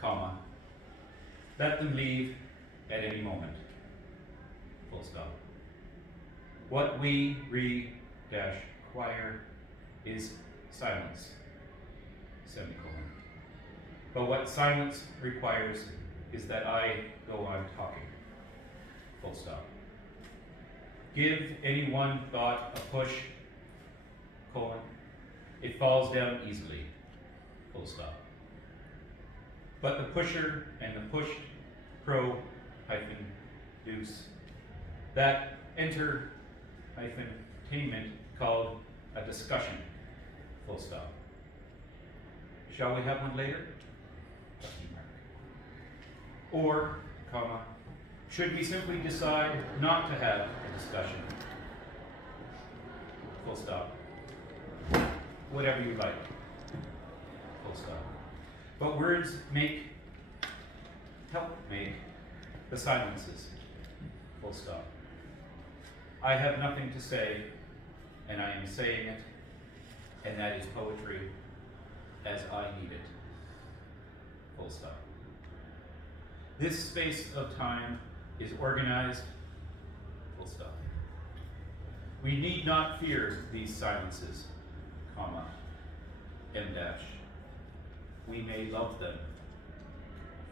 comma. Let them leave at any moment. Full stop. What we require is silence. Semicolon. But what silence requires is that I go on talking. Full stop. Give any one thought a push, colon. It falls down easily. Full stop. But the pusher and the pushed pro hyphen deuce, that enter hyphen tainment called a discussion. Full stop. Shall we have one later? Or, comma, should we simply decide not to have a discussion? Full stop. Whatever you like. Full stop. But words help make the silences. Full stop. I have nothing to say, and I am saying it, and that is poetry as I need it. Full stop. This space of time is organized. Full stop. We need not fear these silences, comma, M dash. We may love them.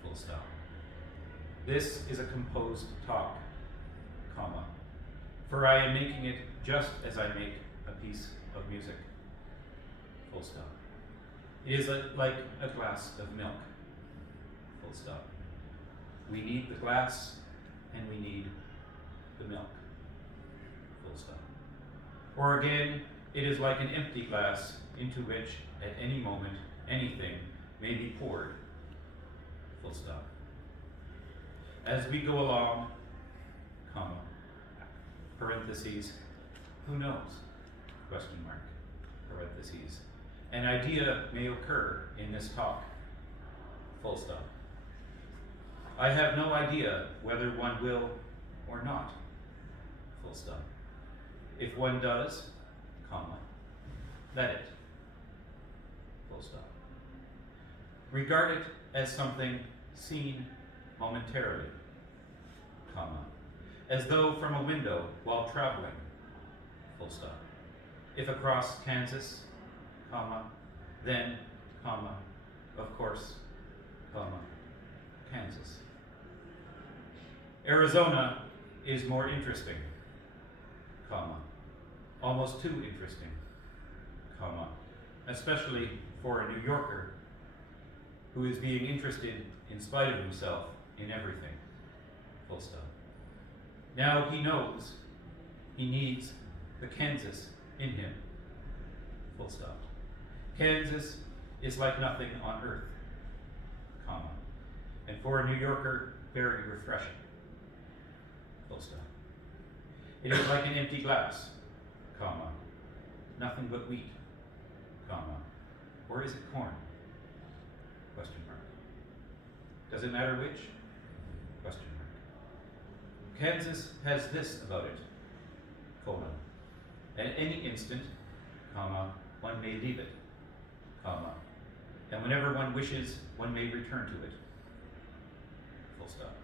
Full stop. This is a composed talk, comma, for I am making it just as I make a piece of music. Full stop. It is like a glass of milk. Full stop. We need the glass and we need the milk. Full stop. Or again, it is like an empty glass into which at any moment anything may be poured. Full stop. As we go along, comma, parentheses, who knows, question mark, parentheses, an idea may occur in this talk. Full stop. I have no idea whether one will or not. Full stop. If one does, comma, let it. Full stop. Regard it as something seen momentarily, comma, as though from a window while traveling. Full stop. If across Kansas, comma, then, comma, of course, comma, Kansas. Arizona is more interesting, comma, almost too interesting, comma, especially for a New Yorker who is being interested in spite of himself in everything, full stop. Now he knows he needs the Kansas in him, full stop. Kansas is like nothing on earth, comma, and for a New Yorker, very refreshing, full stop. It is like an empty glass, comma, nothing but wheat, comma, or is it corn? Question mark. Does it matter which? Question mark. Kansas has this about it, colon. At any instant, comma, one may leave it, comma, and whenever one wishes, one may return to it, full stop.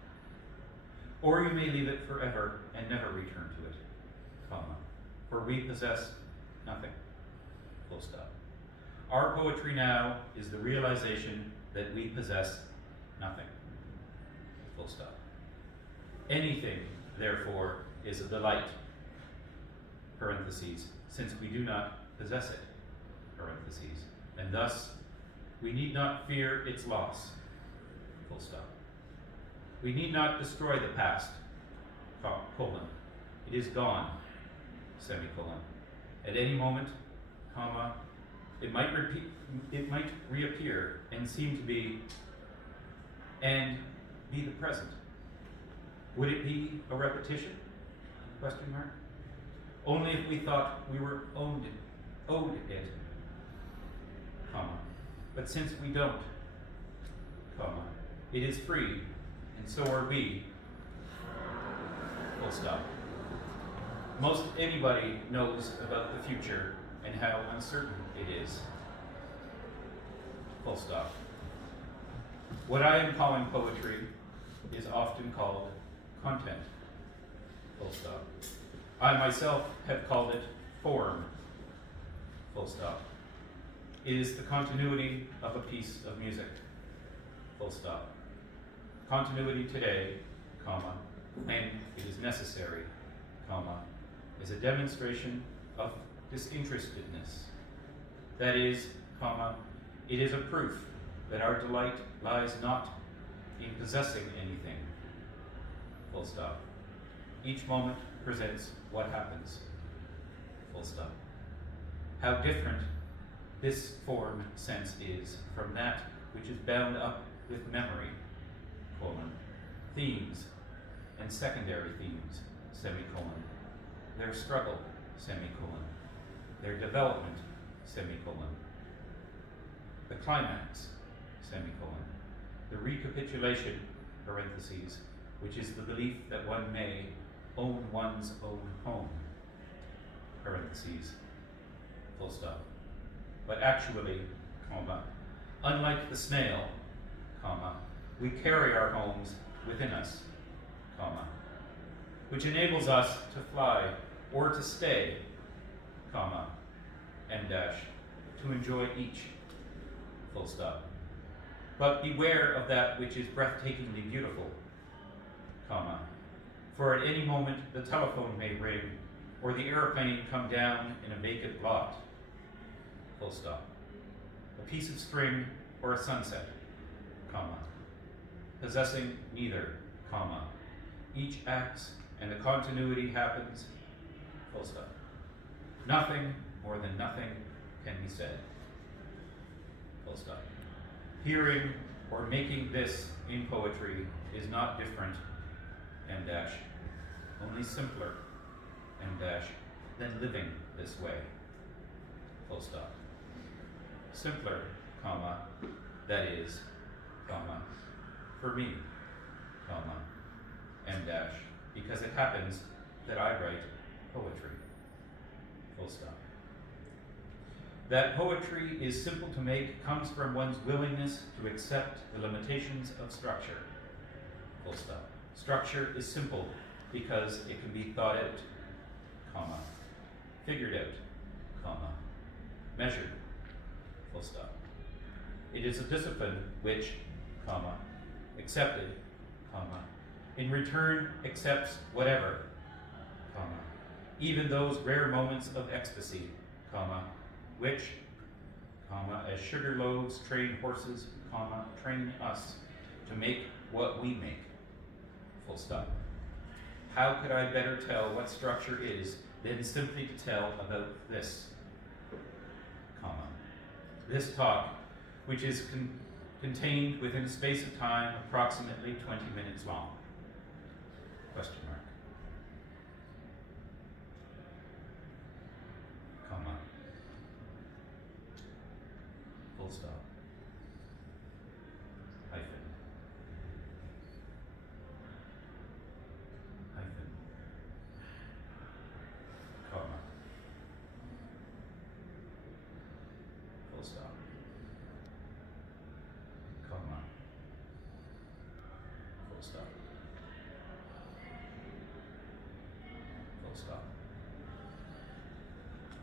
Or you may leave it forever and never return to it, comma, for we possess nothing, full stop. Our poetry now is the realization that we possess nothing, full stop. Anything, therefore, is a delight, parentheses, since we do not possess it, parentheses, and thus we need not fear its loss, full stop. We need not destroy the past, colon. It is gone, semicolon. At any moment, comma, it might reappear and seem to be, and be the present. Would it be a repetition? Question mark. Only if we thought we were owed it, comma. But since we don't, comma, it is free, and so are we, full stop. Most anybody knows about the future and how uncertain it is, full stop. What I am calling poetry is often called content, full stop. I myself have called it form, full stop. It is the continuity of a piece of music, full stop. Continuity today, comma, and it is necessary, comma, is a demonstration of disinterestedness. That is, comma, it is a proof that our delight lies not in possessing anything, full stop. Each moment presents what happens, full stop. How different this form sense is from that which is bound up with memory, colon, themes and secondary themes, semicolon, their struggle, semicolon, their development, semicolon, the climax, semicolon, the recapitulation, parentheses, which is the belief that one may own one's own home, parentheses, full stop. But actually, comma, unlike the snail, comma, we carry our homes within us, comma, which enables us to fly or to stay, comma, and dash, to enjoy each, full stop. But beware of that which is breathtakingly beautiful, comma, for at any moment the telephone may ring or the airplane come down in a vacant lot, full stop. A piece of string or a sunset, comma, possessing neither, comma, each acts and the continuity happens, full stop. Nothing more than nothing can be said, full stop. Hearing or making this in poetry is not different, and dash, only simpler, and dash, than living this way, full stop. Simpler, comma, that is, comma, for me, comma, and dash, because it happens that I write poetry, full stop. That poetry is simple to make comes from one's willingness to accept the limitations of structure, full stop. Structure is simple because it can be thought out, comma, figured out, comma, measured, full stop. It is a discipline which, comma, accepted, comma, in return accepts whatever, comma, even those rare moments of ecstasy, comma, which, comma, as sugar loaves train horses, comma, train us to make what we make, full stop. How could I better tell what structure is than simply to tell about this, comma, this talk, which is contained within a space of time approximately 20 minutes long, question mark, comma, full stop, hyphen, hyphen, comma, full stop, comma, full stop, full stop,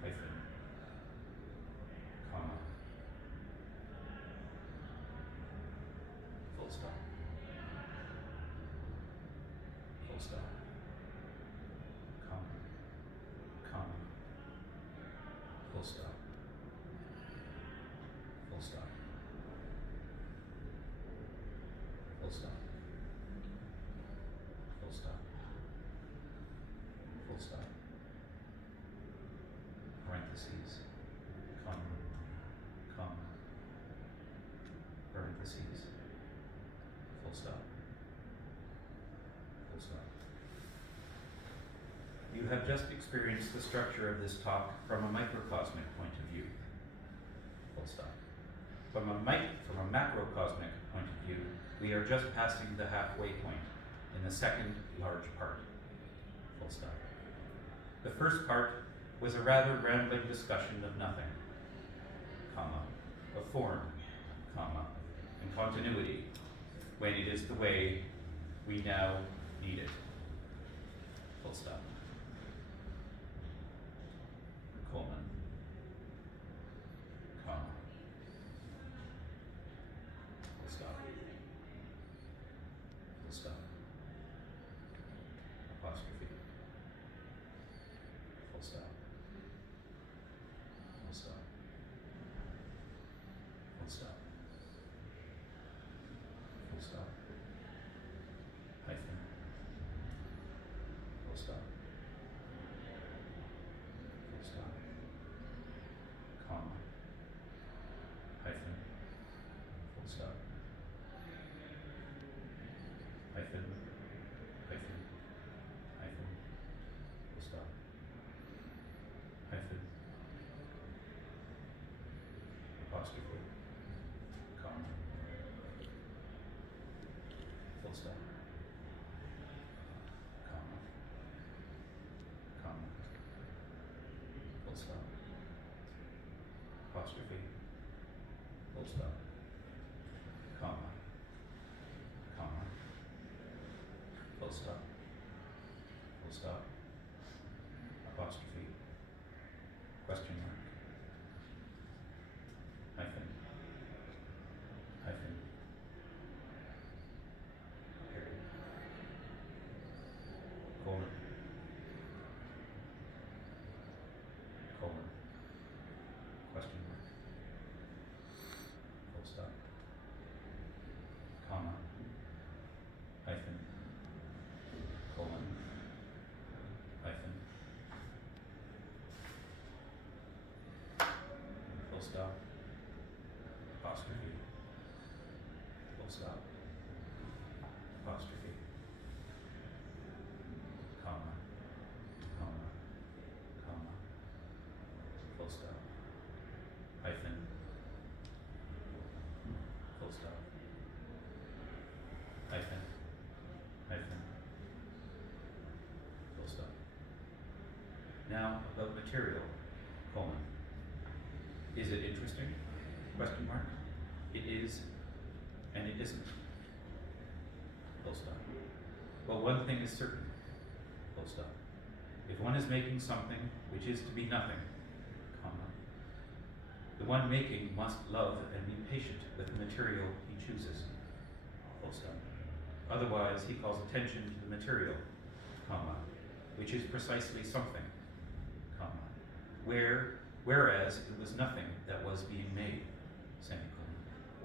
hyphen, comma, full stop, full stop, comma, comma, full stop, full stop, full stop, full stop, full stop, parentheses, comma, comma, parentheses, full stop, full stop. You have just experienced the structure of this talk from a microcosmic point of view, full stop. From a macrocosmic point of view, we are just passing the halfway point in the second large part, full stop. The first part was a rather rambling discussion of nothing, comma, of form, comma, and continuity, when it is the way we now need it. Full stop. Colon. Comma. Full stop. Full stop. Apostrophe. Full stop. Full stop. Full stop. Full stop. Hyphen. Full stop. Full stop. Comma. Hyphen. Full stop. Hyphen. Hyphen. Hyphen. Full stop. Hyphen. Apostrophe. Comma. Full stop. Comma. Comma. Full stop. Apostrophe. Full stop. Comma. Comma. Full stop. Full stop. Apostrophe. Question mark. Hyphen. Hyphen. Period. Colon. Colon. Question mark. Full stop. Comma. Hyphen. Colon. Hyphen. Full stop. Apostrophe. Full stop. Apostrophe. Comma. Comma. Comma. Full stop. Hyphen. Full stop. Hyphen. Hyphen. Full stop. Now about material, colon. Is it interesting? Question mark. It is, and it isn't. Full stop. Well, one thing is certain. Full stop. If one is making something which is to be nothing, comma, the one making must love and be patient with the material he chooses. Full stop. Otherwise, he calls attention to the material, comma, which is precisely something, comma, whereas it was nothing that was being made, semicolon.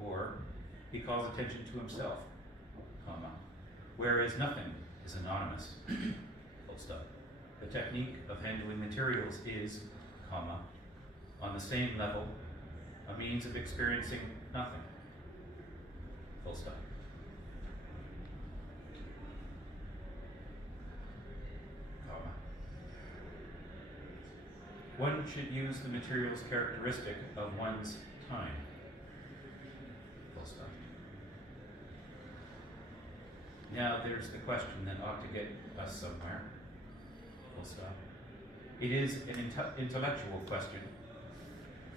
Or he calls attention to himself, comma, whereas nothing is anonymous, full stop. The technique of handling materials is, comma, on the same level, a means of experiencing nothing, full stop. Comma. One should use the materials characteristic of one's time. Full stop. Now there's the question that ought to get us somewhere. Full stop. It is an intellectual question.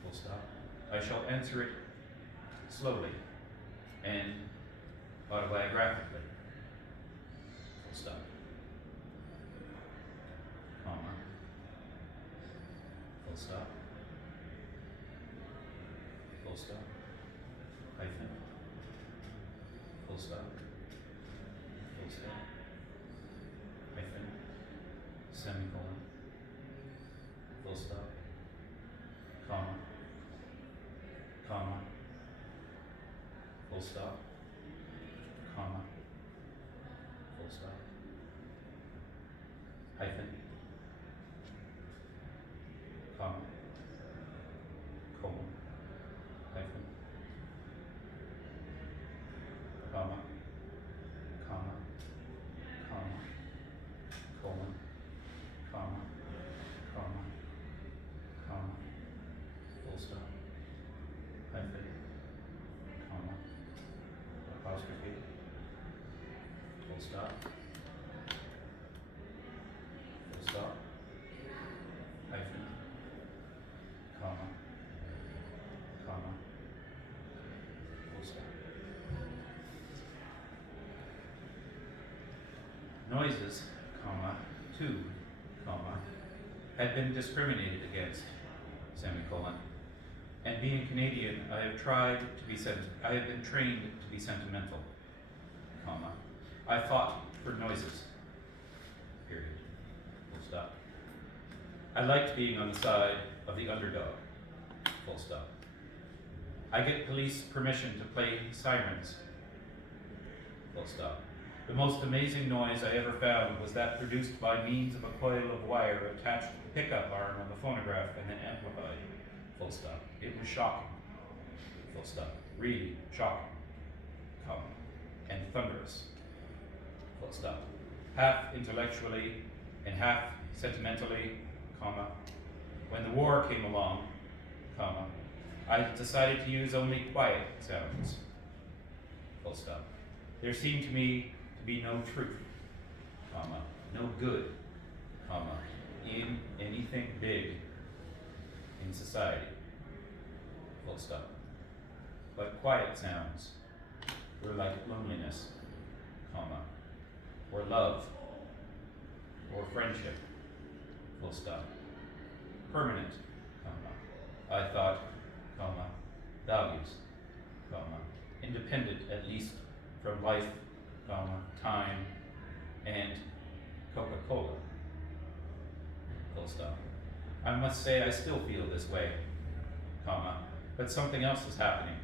Full stop. I shall answer it slowly and autobiographically. Full stop. Comma. Full stop. Full stop. Hyphen. Full stop. Full stop. Hyphen. Semicolon. Full stop. Comma. Comma. Full stop. Comma. Full stop. Hyphen. Comma. Colon. Hyphen. Comma. Comma. Comma. Colon. Comma. Comma. Comma. Full stop. Hyphen. Comma. Apostrophe. Full stop. Full stop. Hyphen. Comma. Comma. Full stop. noises, too, had been discriminated against, semicolon. And being Canadian, I have been trained to be sentimental, I fought for noises, period, full stop. I liked being on the side of the underdog, full stop. I get police permission to play sirens, full stop. The most amazing noise I ever found was that produced by means of a coil of wire attached to the pickup arm of the phonograph and then amplified, full stop. It was shocking, full stop. Really shocking, and thunderous, full stop. Half intellectually and half sentimentally, when the war came along, I decided to use only quiet sounds, full stop. There seemed to me to be no truth, no good, in anything big in society, full stop. But quiet sounds were like loneliness, or love, or friendship, full stop. Permanent, I thought, values, independent at least from life, time, and Coca-Cola, full stop. I must say I still feel this way, but something else is happening,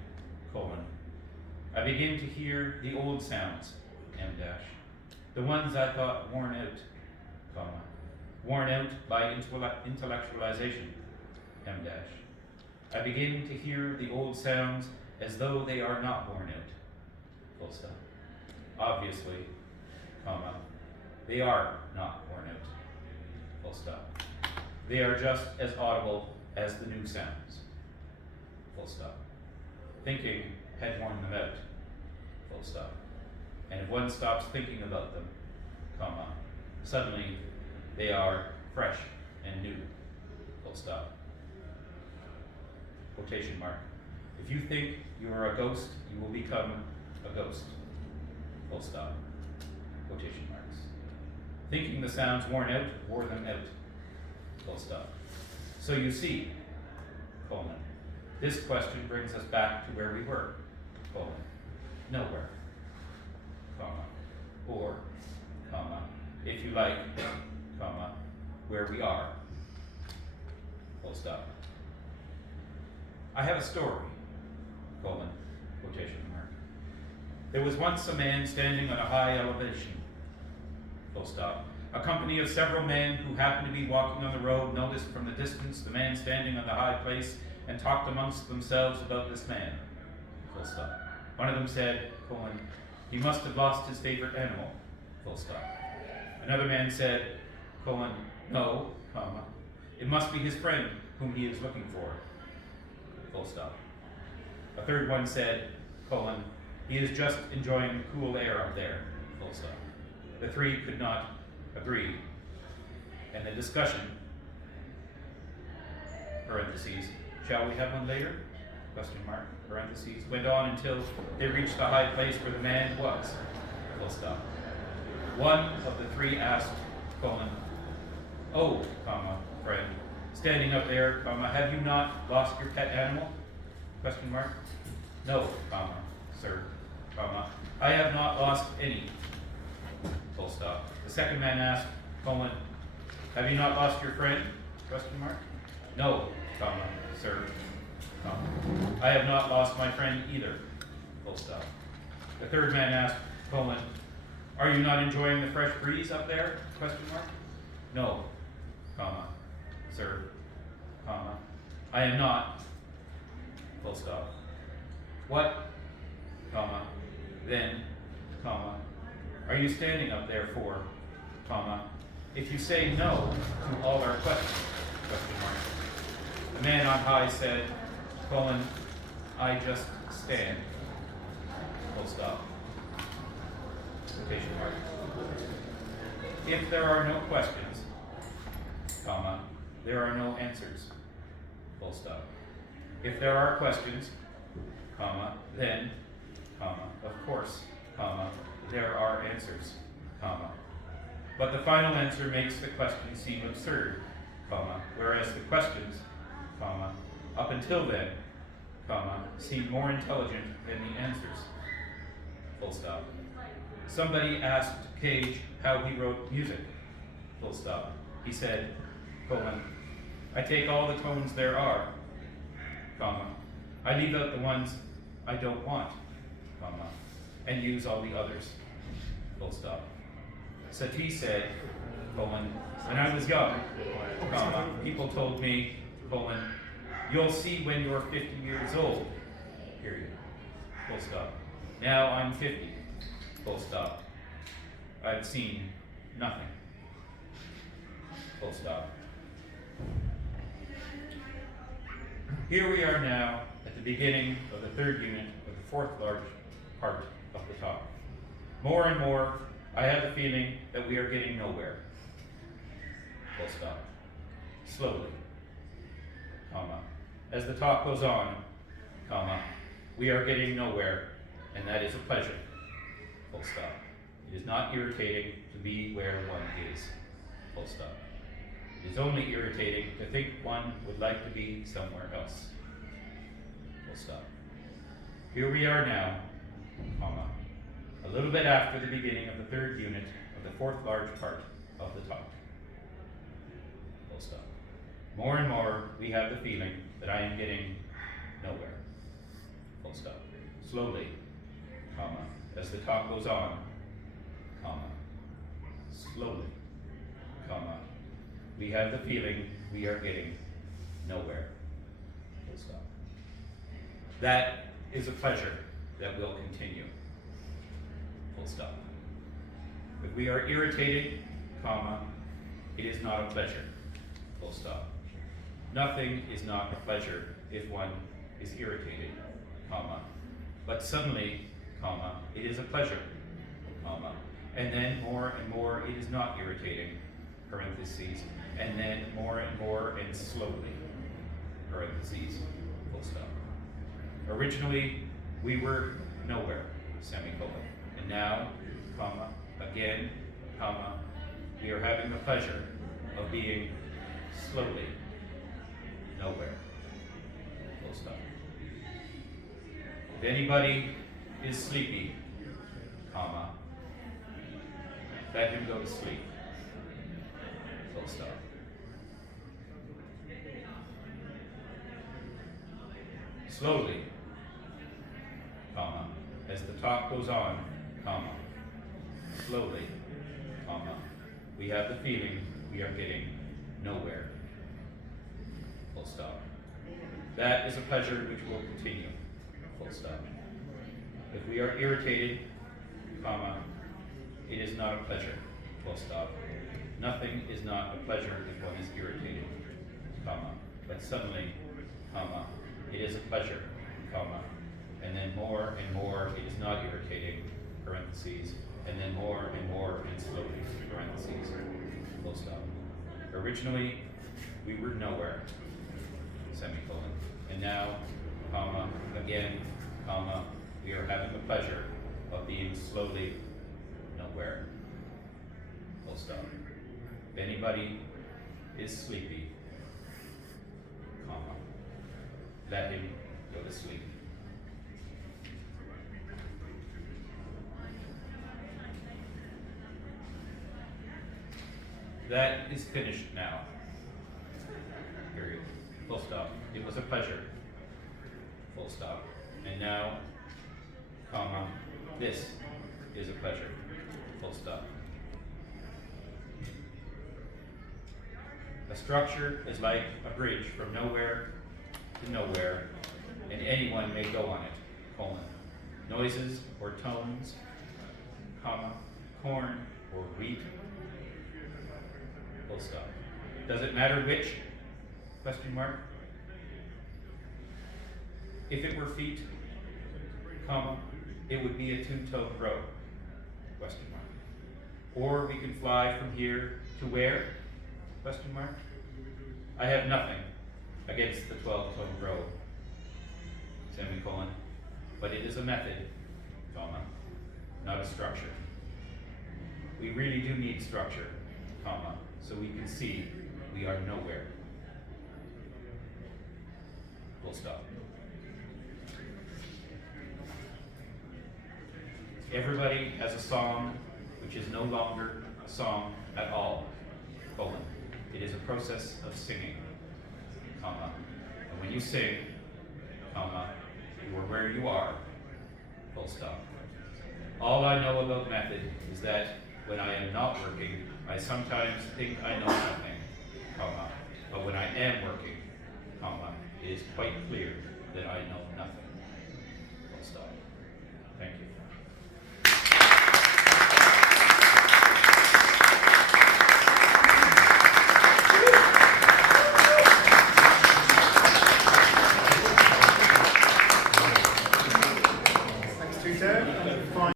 I begin to hear the old sounds, the ones I thought worn out, worn out by intellectualization, I begin to hear the old sounds as though they are not worn out, full stop. Obviously, they are not worn out, full stop. They are just as audible as the new sounds, full stop. Thinking had worn them out, full stop. And if one stops thinking about them, suddenly they are fresh and new, full stop. Quotation mark. If you think you are a ghost, you will become a ghost, full stop. Quotation marks. Thinking the sounds worn out wore them out, full stop. So you see, this question brings us back to where we were, nowhere, or, if you like, where we are, full stop. I have a story, quotation mark. There was once a man standing on a high elevation, full stop. A company of several men who happened to be walking on the road noticed from the distance the man standing on the high place and talked amongst themselves about this man, full stop. One of them said, he must have lost his favorite animal, full stop. Another man said, no, it must be his friend whom he is looking for, full stop. A third one said, he is just enjoying the cool air up there, full stop. The three could not agree, and the discussion, parentheses, shall we have one later, question mark, parentheses, went on until they reached the high place where the man was, full stop. One of the three asked, oh, friend, standing up there, have you not lost your pet animal, question mark? No, sir, I have not lost any, full stop. The second man asked, have you not lost your friend, question mark? No, sir, I have not lost my friend either, full stop. The third man asked, are you not enjoying the fresh breeze up there, question mark? No, sir, I am not, full stop. What, then, are you standing up there for, if you say no to all our questions, question mark. The man on high said, I just stand, full stop. Quotation mark. If there are no questions, there are no answers, full stop. If there are questions, then, of course, there are answers, But the final answer makes the question seem absurd, comma, whereas the questions, comma, up until then, comma, seem more intelligent than the answers. Full stop. Somebody asked Cage how he wrote music. Full stop. He said, colon, I take all the tones there are, comma, I leave out the ones I don't want, comma, and use all the others. Full stop. Satie said, colon, when I was young, comma, people told me, colon, you'll see when you're 50 years old, period. Full stop. Now I'm 50, full stop. I've seen nothing. Full stop. Here we are now at the beginning of the third unit of the fourth large part of the talk. More and more, I have the feeling that we are getting nowhere. Full stop. Slowly, comma. As the talk goes on, comma, we are getting nowhere, and that is a pleasure. Full stop. It is not irritating to be where one is. Full stop. It is only irritating to think one would like to be somewhere else. Full stop. Here we are now, comma, a little bit after the beginning of the third unit of the fourth large part of the talk. Full stop. More and more, we have the feeling that I am getting nowhere. Full stop. Slowly, comma, as the talk goes on, comma, slowly, comma, we have the feeling we are getting nowhere. Full stop. That is a pleasure that will continue. Full stop. If we are irritated, comma, it is not a pleasure. Full stop. Nothing is not a pleasure if one is irritated, comma, but suddenly, comma, it is a pleasure, comma, and then more and more it is not irritating, parentheses, and then more and slowly, parentheses, full stop. Originally, we were nowhere, semicolon, and now, comma, again, comma, we are having the pleasure of being slowly nowhere, full stop. If anybody is sleepy, comma, let him go to sleep, full stop. Slowly, comma, as the talk goes on, comma, slowly, comma, we have the feeling we are getting nowhere, full stop. That is a pleasure which will continue, full stop. If we are irritated, comma, it is not a pleasure, full stop. Nothing is not a pleasure if one is irritated, comma, but suddenly, comma, it is a pleasure, comma, and then more and more it is not irritating, parentheses, and then more and slowly, parentheses, full stop. Originally, we were nowhere, semicolon, and now, comma, again, comma, we are having the pleasure of being slowly nowhere, full stop. If anybody is sleepy, comma, let him go to sleep. That is finished now. Period. Full stop. It was a pleasure. Full stop. And now, comma, this is a pleasure. Full stop. A structure is like a bridge from nowhere to nowhere, and anyone may go on it, colon. Noises or tones, comma, corn or wheat, full stop. Does it matter which? Question mark. If it were feet, comma, it would be a two-tone row, question mark. Or we can fly from here to where? Question mark. I have nothing against the 12-tone row, semicolon, but it is a method, comma, not a structure. We really do need structure, comma, so we can see we are nowhere. Full stop. Everybody has a song which is no longer a song at all, colon. It is a process of singing, comma. And when you sing, comma, you are where you are, full stop. All I know about method is that when I am not working, I sometimes think I know something, comma. But when I am working, comma, it is quite clear that I know nothing.